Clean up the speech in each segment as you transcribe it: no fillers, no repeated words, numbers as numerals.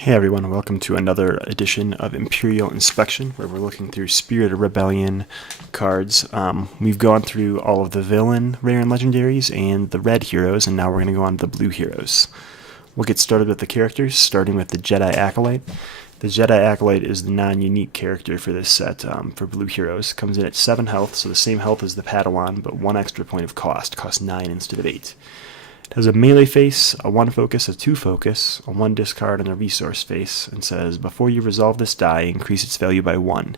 Hey everyone, welcome to another edition of Imperial Inspection, where we're looking through Spirit of Rebellion cards. We've gone through all of the villain rare and legendaries and the red heroes, and now we're going to go on to the blue heroes. We'll get started with the characters, starting with the Jedi Acolyte. The Jedi Acolyte is the non-unique character for this set for blue heroes. Comes in at 7 health, so the same health as the Padawan, but 1 extra point of cost. Costs 9 instead of 8. It has a melee face, a 1 focus, a 2 focus, a 1 discard, and a resource face, and says, before you resolve this die, increase its value by 1.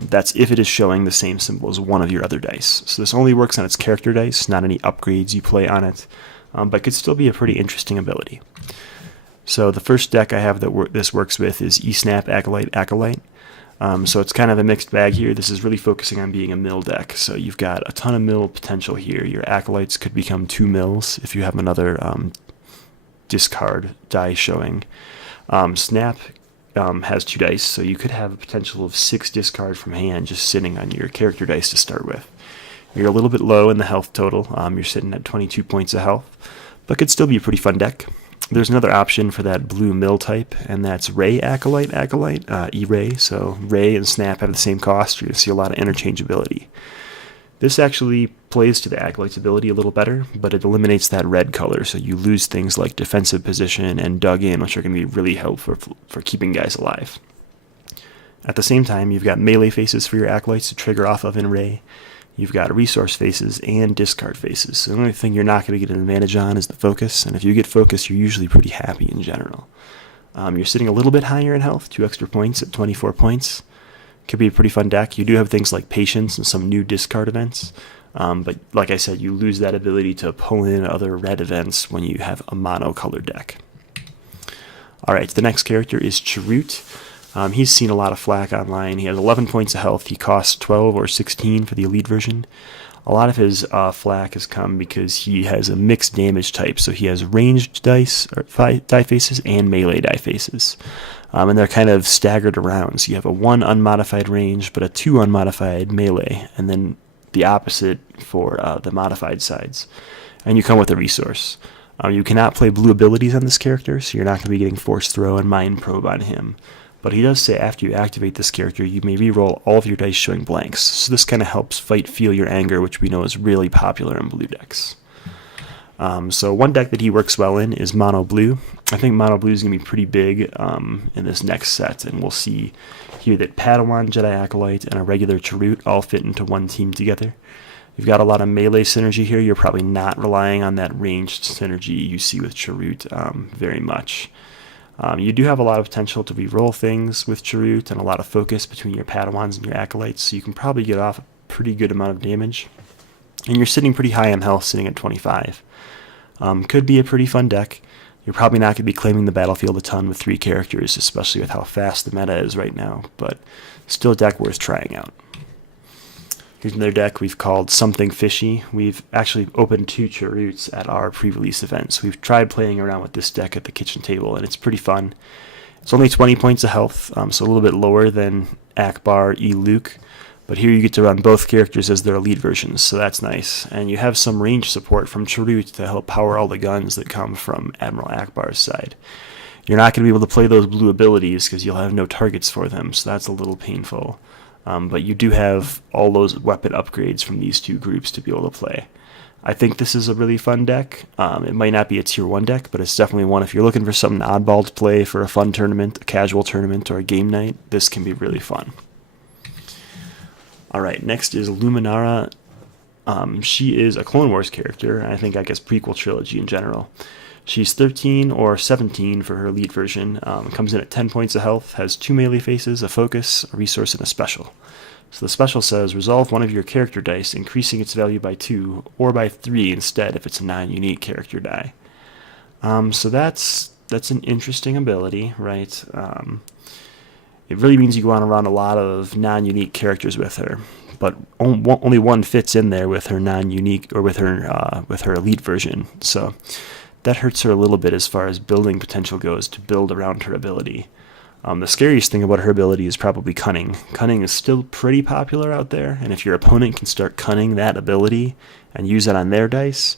That's if it is showing the same symbol as one of your other dice. So this only works on its character dice, not any upgrades you play on it, but could still be a pretty interesting ability. So the first deck I have that this works with is eSnap Acolyte. So it's kind of a mixed bag here. This is really focusing on being a mill deck. So you've got a ton of mill potential here. Your Acolytes could become 2 mills if you have another discard die showing. Snap has 2 dice, so you could have a potential of 6 discard from hand just sitting on your character dice to start with. You're a little bit low in the health total. You're sitting at 22 points of health, but could still be a pretty fun deck. There's another option for that blue mill type, and that's Ray Acolyte, E-Ray. So Ray and Snap have the same cost. You're going to see a lot of interchangeability. This actually plays to the Acolyte's ability a little better, but it eliminates that red color, so you lose things like defensive position and dug in, which are going to be really helpful for keeping guys alive. At the same time, you've got melee faces for your Acolytes to trigger off of in Ray. You've got resource faces and discard faces. So the only thing you're not going to get an advantage on is the focus, and if you get focus, you're usually pretty happy in general. You're sitting a little bit higher in health, 2 extra points at 24 points. Could be a pretty fun deck. You do have things like patience and some new discard events, but like I said, you lose that ability to pull in other red events when you have a mono-colored deck. Alright, the next character is Chirrut. He's seen a lot of flack online. He has 11 points of health. He costs 12 or 16 for the elite version. A lot of his flack has come because he has a mixed damage type. So he has ranged dice or die faces and melee die faces. And they're kind of staggered around. So you have a 1 unmodified range, but a 2 unmodified melee, and then the opposite for the modified sides. And you come with a resource. You cannot play blue abilities on this character, so you're not going to be getting Force Throw and Mind Probe on him. But he does say after you activate this character, you may reroll all of your dice showing blanks. So this kind of helps fight Feel Your Anger, which we know is really popular in blue decks. So one deck that he works well in is Mono Blue. I think Mono Blue is going to be pretty big in this next set, and we'll see here that Padawan, Jedi Acolyte, and a regular Chirrut all fit into one team together. You've got a lot of melee synergy here. You're probably not relying on that ranged synergy you see with Chirrut very much. You do have a lot of potential to reroll things with Chirrut and a lot of focus between your Padawans and your Acolytes, so you can probably get off a pretty good amount of damage. And you're sitting pretty high on health, sitting at 25. Could be a pretty fun deck. You're probably not going to be claiming the battlefield a ton with 3 characters, especially with how fast the meta is right now, but still a deck worth trying out. Here's another deck we've called Something Fishy. We've actually opened 2 Chirruts at our pre-release events. We've tried playing around with this deck at the kitchen table, and it's pretty fun. It's only 20 points of health, so a little bit lower than Akbar E. Luke, but here you get to run both characters as their elite versions, so that's nice. And you have some range support from Chirrut to help power all the guns that come from Admiral Akbar's side. You're not going to be able to play those blue abilities because you'll have no targets for them, so that's a little painful. But you do have all those weapon upgrades from these 2 groups to be able to play. I think this is a really fun deck. It might not be a tier 1 deck, but it's definitely one. If you're looking for something oddball to play for a fun tournament, a casual tournament, or a game night, this can be really fun. Alright, next is Luminara. She is a Clone Wars character, I guess prequel trilogy in general. She's 13 or 17 for her elite version, comes in at 10 points of health, has 2 melee faces, a focus, a resource, and a special. So the special says, resolve one of your character dice, increasing its value by 2, or by 3 instead if it's a non-unique character die. So that's an interesting ability, right? It really means you go on around a lot of non-unique characters with her, but only one fits in there with her non-unique, or with her elite version, so that hurts her a little bit as far as building potential goes to build around her ability. The scariest thing about her ability is probably Cunning. Cunning is still pretty popular out there, and if your opponent can start cunning that ability and use it on their dice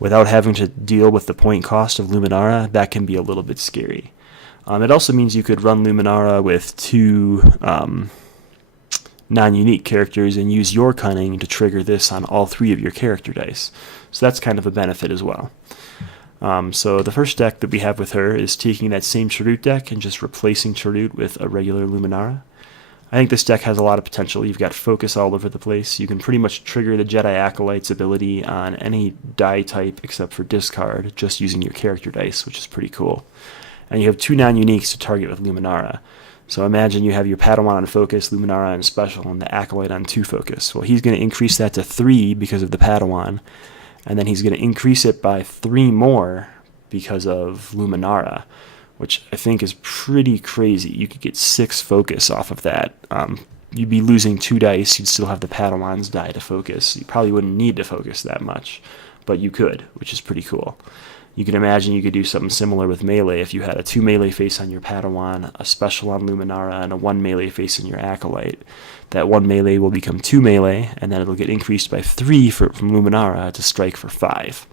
without having to deal with the point cost of Luminara, that can be a little bit scary. It also means you could run Luminara with two non-unique characters and use your cunning to trigger this on all three of your character dice. So that's kind of a benefit as well. So the first deck that we have with her is taking that same Chirrut deck and just replacing Chirrut with a regular Luminara. I think this deck has a lot of potential. You've got focus all over the place. You can pretty much trigger the Jedi Acolyte's ability on any die type except for discard, just using your character dice, which is pretty cool. And you have two non-uniques to target with Luminara. So imagine you have your Padawan on focus, Luminara on special, and the Acolyte on 2 focus. Well, he's going to increase that to 3 because of the Padawan, and then he's going to increase it by 3 more because of Luminara, which I think is pretty crazy. You could get 6 focus off of that. You'd be losing 2 dice. You'd still have the Padawan's die to focus. You probably wouldn't need to focus that much, but you could, which is pretty cool. You can imagine you could do something similar with melee if you had a 2 melee face on your Padawan, a special on Luminara, and a 1 melee face on your Acolyte. That 1 melee will become 2 melee, and then it'll get increased by 3 from Luminara to strike for 5.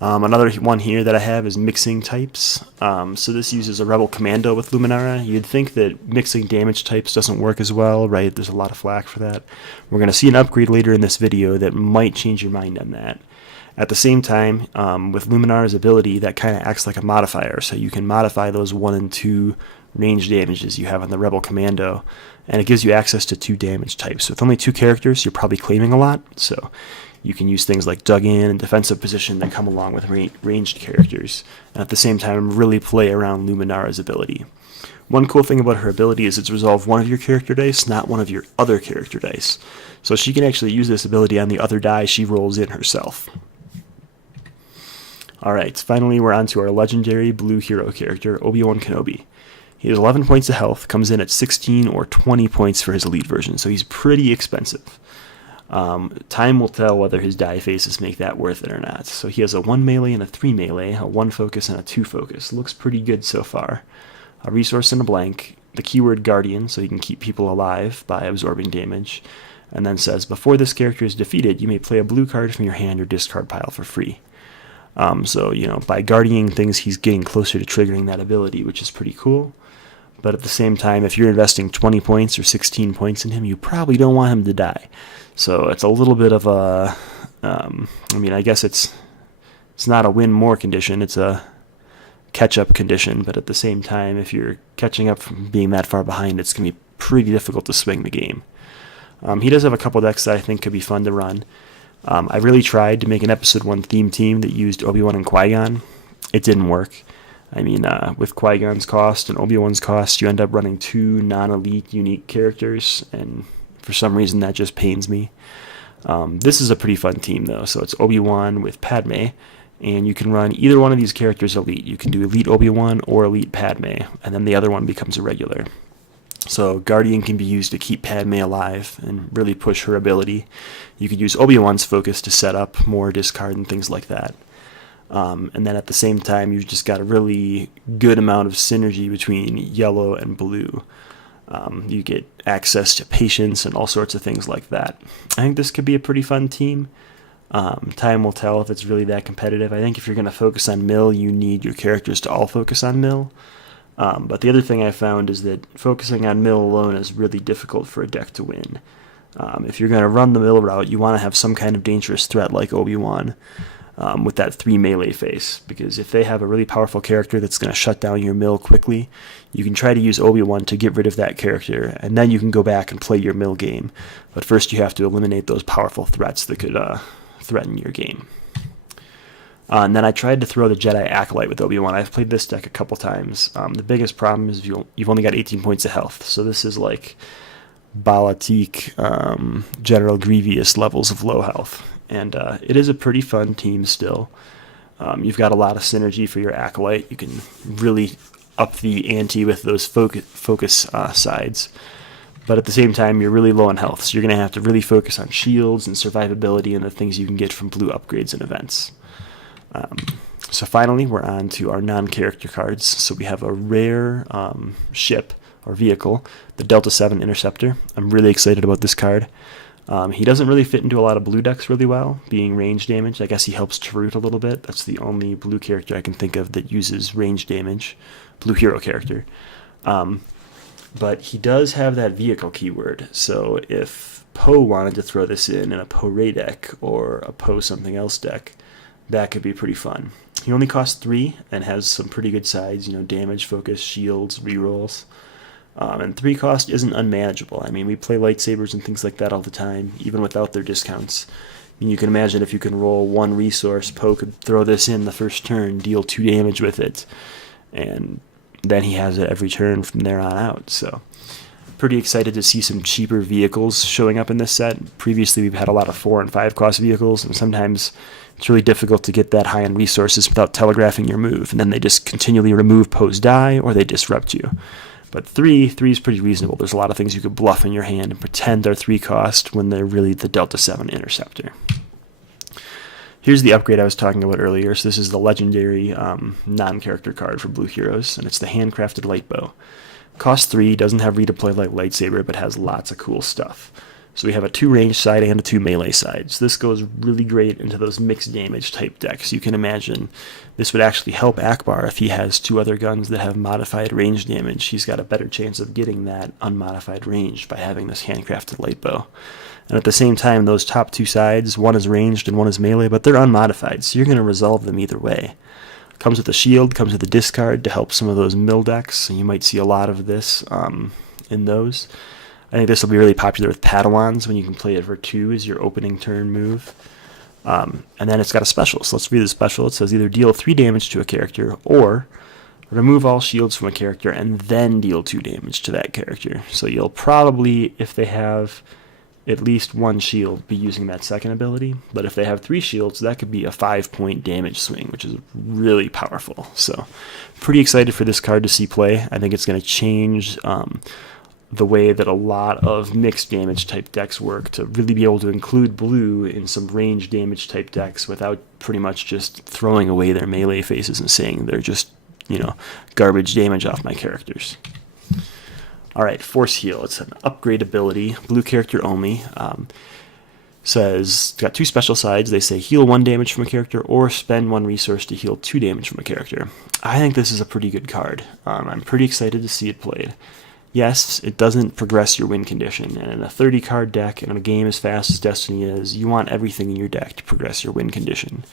Another one here that I have is mixing types. So this uses a Rebel Commando with Luminara. You'd think that mixing damage types doesn't work as well, right? There's a lot of flack for that. We're going to see an upgrade later in this video that might change your mind on that. At the same time, with Luminara's ability, that kind of acts like a modifier, so you can modify those 1 and 2 range damages you have on the Rebel Commando, and it gives you access to 2 damage types. With only 2 characters, you're probably claiming a lot, so you can use things like dug in and defensive position that come along with ranged characters, and at the same time really play around Luminara's ability. One cool thing about her ability is it's resolve one of your character dice, not one of your other character dice. So she can actually use this ability on the other die she rolls in herself. Alright, finally we're on to our legendary blue hero character, Obi-Wan Kenobi. He has 11 points of health, comes in at 16 or 20 points for his elite version, so he's pretty expensive. Time will tell whether his die faces make that worth it or not. So he has a 1 melee and a 3 melee, a 1 focus and a 2 focus. Looks pretty good so far. A resource and a blank, the keyword Guardian, so he can keep people alive by absorbing damage, and then says, before this character is defeated, you may play a blue card from your hand or discard pile for free. So, by guarding things, he's getting closer to triggering that ability, which is pretty cool. But at the same time, if you're investing 20 points or 16 points in him, you probably don't want him to die. So it's a little bit of a, I guess it's not a win more condition, it's a catch-up condition, but at the same time, if you're catching up from being that far behind, it's going to be pretty difficult to swing the game. He does have a couple decks that I think could be fun to run. I really tried to make an Episode 1 theme team that used Obi-Wan and Qui-Gon. It didn't work. With Qui-Gon's cost and Obi-Wan's cost, you end up running 2 non-elite unique characters, and for some reason that just pains me. This is a pretty fun team though, so it's Obi-Wan with Padme, and you can run either one of these characters elite. You can do elite Obi-Wan or elite Padme, and then the other one becomes a regular. So Guardian can be used to keep Padme alive and really push her ability. You could use Obi-Wan's focus to set up more discard and things like that. And then at the same time, you've just got a really good amount of synergy between yellow and blue. You get access to patience and all sorts of things like that. I think this could be a pretty fun team. Time will tell if it's really that competitive. I think if you're going to focus on mill, you need your characters to all focus on mill. But the other thing I found is that focusing on mill alone is really difficult for a deck to win. If you're going to run the mill route, you want to have some kind of dangerous threat like Obi-Wan with that 3 melee face, because if they have a really powerful character that's going to shut down your mill quickly, you can try to use Obi-Wan to get rid of that character, and then you can go back and play your mill game. But first you have to eliminate those powerful threats that could threaten your game. And then I tried to throw the Jedi Acolyte with Obi-Wan. I've played this deck a couple times. The biggest problem is you've only got 18 points of health, so this is like Balatik, General Grievous levels of low health. And it is a pretty fun team still. You've got a lot of synergy for your Acolyte. You can really up the ante with those focus sides. But at the same time, you're really low on health, so you're going to have to really focus on shields and survivability and the things you can get from blue upgrades and events. So finally, we're on to our non-character cards. So we have a rare ship or vehicle, the Delta 7 Interceptor. I'm really excited about this card. He doesn't really fit into a lot of blue decks really well, being range damage. I guess he helps Tarut a little bit. That's the only blue character I can think of that uses range damage, blue hero character. But he does have that vehicle keyword, so if Poe wanted to throw this in a Poe Ray deck or a Poe something else deck, that could be pretty fun. He only costs 3 and has some pretty good sides, damage, focus, shields, rerolls. And 3 cost isn't unmanageable. I mean, we play lightsabers and things like that all the time, even without their discounts. I mean, you can imagine if you can roll 1 resource, Poe could throw this in the first turn, deal 2 damage with it, and then he has it every turn from there on out. So, pretty excited to see some cheaper vehicles showing up in this set. Previously, we've had a lot of 4 and 5 cost vehicles, and sometimes it's really difficult to get that high in resources without telegraphing your move, and then they just continually remove Poe's die or they disrupt you. But 3 is pretty reasonable. There's a lot of things you could bluff in your hand and pretend they're 3 cost when they're really the Delta 7 Interceptor. Here's the upgrade I was talking about earlier. So this is the legendary non-character card for blue heroes, and it's the handcrafted light bow. Costs 3, doesn't have redeploy like lightsaber, but has lots of cool stuff. So we have a 2 range side and a 2 melee side. So this goes really great into those mixed damage type decks. You can imagine this would actually help Akbar if he has 2 other guns that have modified range damage. He's got a better chance of getting that unmodified range by having this handcrafted light bow. And at the same time, those top 2 sides, one is ranged and one is melee, but they're unmodified, so you're going to resolve them either way. Comes with a shield, comes with a discard to help some of those mill decks, and you might see a lot of this in those. I think this will be really popular with Padawans when you can play it for 2 as your opening turn move. And then it's got a special, so let's read the special. It says either deal 3 damage to a character or remove all shields from a character and then deal 2 damage to that character. So you'll probably, if they have at least 1 shield, be using that second ability. But if they have 3 shields, that could be a 5-point damage swing, which is really powerful. So pretty excited for this card to see play. I think it's going to change the way that a lot of mixed damage type decks work, to really be able to include blue in some range damage type decks without pretty much just throwing away their melee faces and saying they're just, garbage damage off my characters. Alright, Force Heal. It's an upgrade ability, blue character only. Says, it's got 2 special sides. They say heal 1 damage from a character or spend 1 resource to heal 2 damage from a character. I think this is a pretty good card. I'm pretty excited to see it played. Yes, it doesn't progress your win condition, and in a 30-card deck, and in a game as fast as Destiny is, you want everything in your deck to progress your win condition.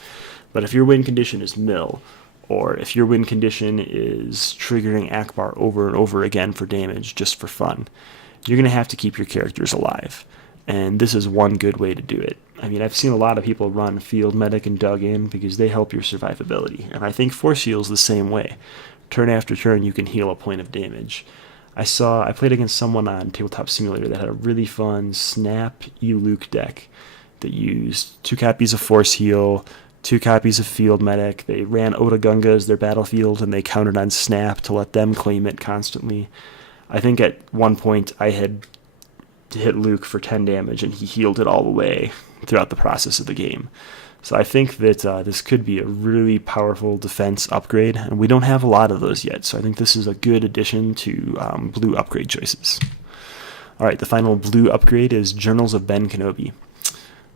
But if your win condition is mill, or if your win condition is triggering Akbar over and over again for damage just for fun, you're going to have to keep your characters alive. And this is one good way to do it. I mean, I've seen a lot of people run Field Medic and Dug In because they help your survivability, and I think Force Heal is the same way. Turn after turn, you can heal a point of damage. I played against someone on Tabletop Simulator that had a really fun Snap E-Luke deck that used 2 copies of Force Heal, 2 copies of Field Medic. They ran Oda Gunga as their battlefield, and they counted on Snap to let them claim it constantly. I think at one point I had hit Luke for 10 damage, and he healed it all the way throughout the process of the game. So I think that this could be a really powerful defense upgrade, and we don't have a lot of those yet, so I think this is a good addition to blue upgrade choices. Alright, the final blue upgrade is Journals of Ben Kenobi.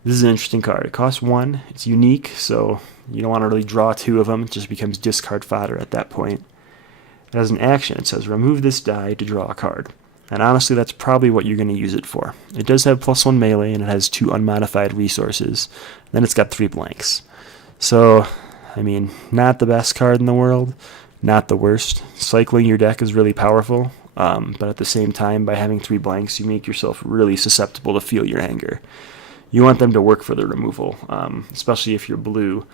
This is an interesting card. It costs 1, it's unique, so you don't want to really draw 2 of them, it just becomes discard fodder at that point. It has an action, it says remove this die to draw a card. And honestly, that's probably what you're going to use it for. It does have +1 melee, and it has 2 unmodified resources. Then it's got 3 blanks. So, I mean, not the best card in the world, not the worst. Cycling your deck is really powerful, but at the same time, by having 3 blanks, you make yourself really susceptible to feel your anger. You want them to work for the removal, especially if you're blue.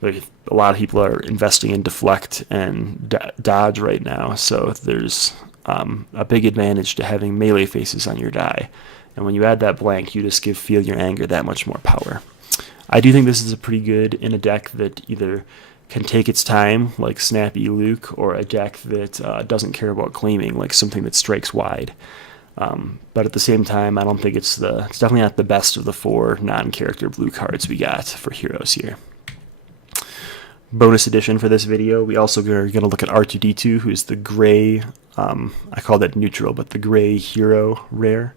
Like, a lot of people are investing in deflect and dodge right now, so there's a big advantage to having melee faces on your die. And when you add that blank, you just give Feel Your Anger that much more power. I do think this is a pretty good in a deck that either can take its time, like Snappy Luke, or a deck that doesn't care about claiming, like something that strikes wide. But at the same time, I don't think it's definitely not the best of the 4 non-character blue cards we got for heroes here. Bonus edition for this video, we also are going to look at R2-D2, who's the gray, I call that neutral, but the gray hero rare.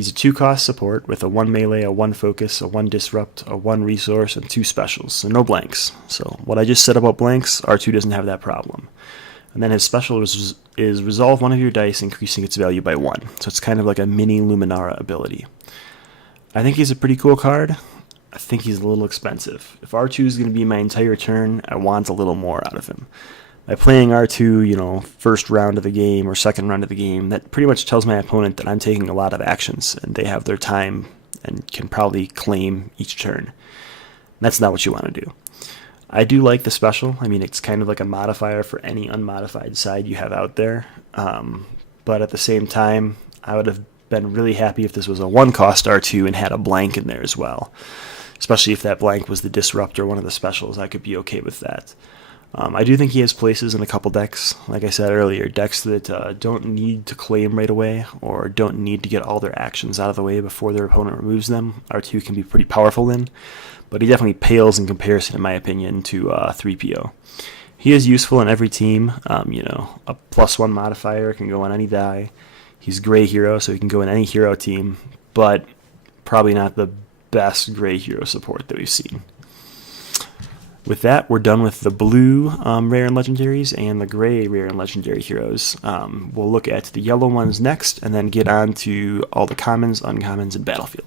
He's a 2-cost support with a 1 melee, a 1 focus, a 1 disrupt, a 1 resource, and 2 specials, so no blanks. So what I just said about blanks, R2 doesn't have that problem. And then his special is resolve one of your dice, increasing its value by 1. So it's kind of like a mini Luminara ability. I think he's a pretty cool card. I think he's a little expensive. If R2 is going to be my entire turn, I want a little more out of him. By playing R2, first round of the game or second round of the game, that pretty much tells my opponent that I'm taking a lot of actions and they have their time and can probably claim each turn. That's not what you want to do. I do like the special. I mean, it's kind of like a modifier for any unmodified side you have out there. But at the same time, I would have been really happy if this was a 1-cost R2 and had a blank in there as well. Especially if that blank was the disrupt or one of the specials, I could be okay with that. I do think he has places in a couple decks, like I said earlier, decks that don't need to claim right away or don't need to get all their actions out of the way before their opponent removes them. R2 can be pretty powerful in, but he definitely pales in comparison, in my opinion, to 3PO. He is useful in every team. A +1 modifier can go on any die. He's gray hero, so he can go in any hero team, but probably not the best gray hero support that we've seen. With that, we're done with the blue rare and legendaries and the gray rare and legendary heroes. We'll look at the yellow ones next and then get on to all the commons, uncommons, and battlefield.